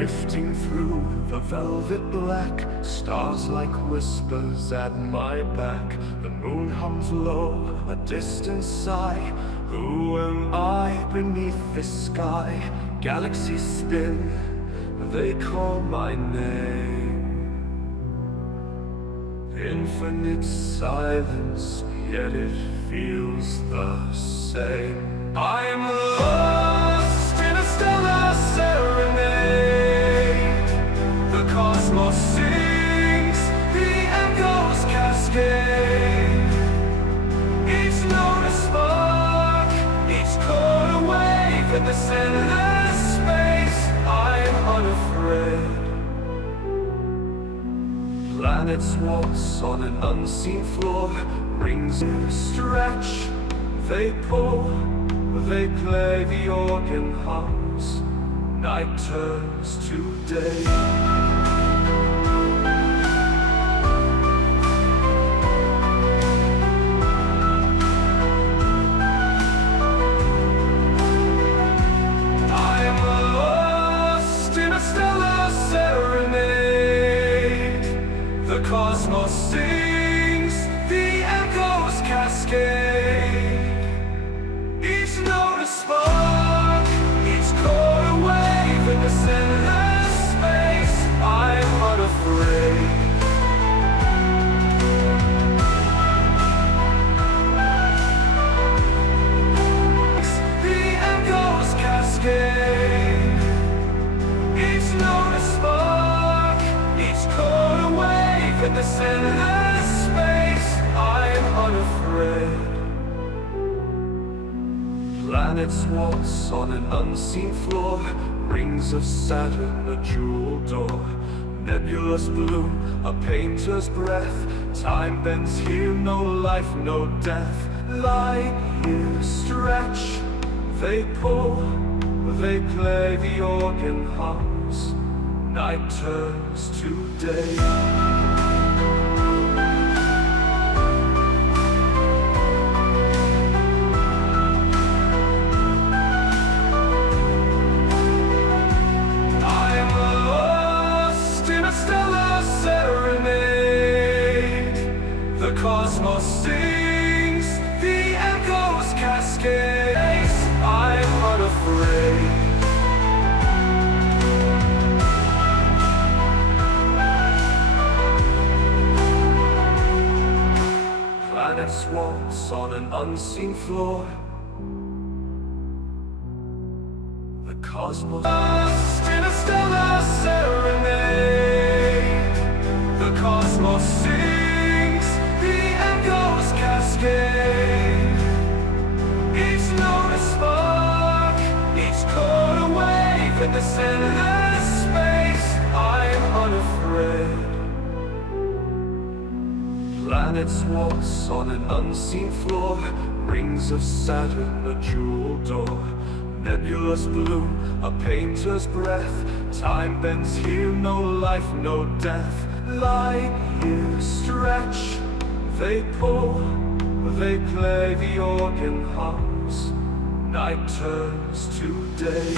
Drifting through the velvet black, stars like whispers at my back. The moon hums low, a distant sigh. Who am I beneath this sky? Galaxies spin, they call my name. Infinite silence, yet it feels the same. I'm lost in a stellar serenade. The cosmos sings, the echoes cascade. Each note a spark, each chord a wave. In this endless space, I'm unafraid. Planets waltz on an unseen floor. Rings stretch, they pull, they play, the organ hums. Night turns to day. I'm lost in a stellar serenade. The cosmos sings, the echoes cascade. Each note a spark, each chord a wave. In this endless space, I'm unafraid. The echoes cascade. Each note a spark, each chord a wave. In this endless space, I'm unafraid. Planets waltz on an unseen floor. Rings of Saturn, a jeweled door. Nebulous bloom, a painter's breath. Time bends here, no life, no death. Light years stretch, they pull, they play, the organ hums. Night turns to day. The cosmos sings, the echoes cascade. I'm unafraid. Planets waltz on an unseen floor. The cosmos lost in a stellar serenade. The cosmos sings, cascade. Each note a spark, each chord a wave. In this endless space, I'm unafraid. Planets waltz on an unseen floor. Rings of Saturn, a jeweled door. Nebulous bloom, a painter's breath. Time bends here, no life, no death. Light years stretch, they pull, they play, the organ hums. Night turns to day.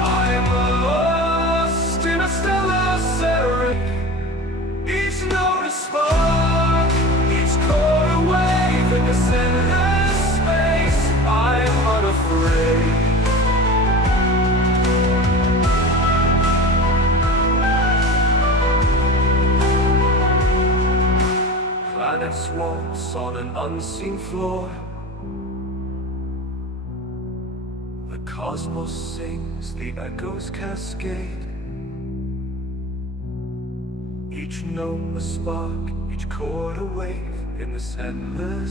I'm lost in a stellar serenade. Each note a spark, each chord a wave. In this endless space, I'm unafraid. Planets waltz on an unseen floor. The cosmos sings, the echoes cascade. Each note a spark, each chord a wave. In this endless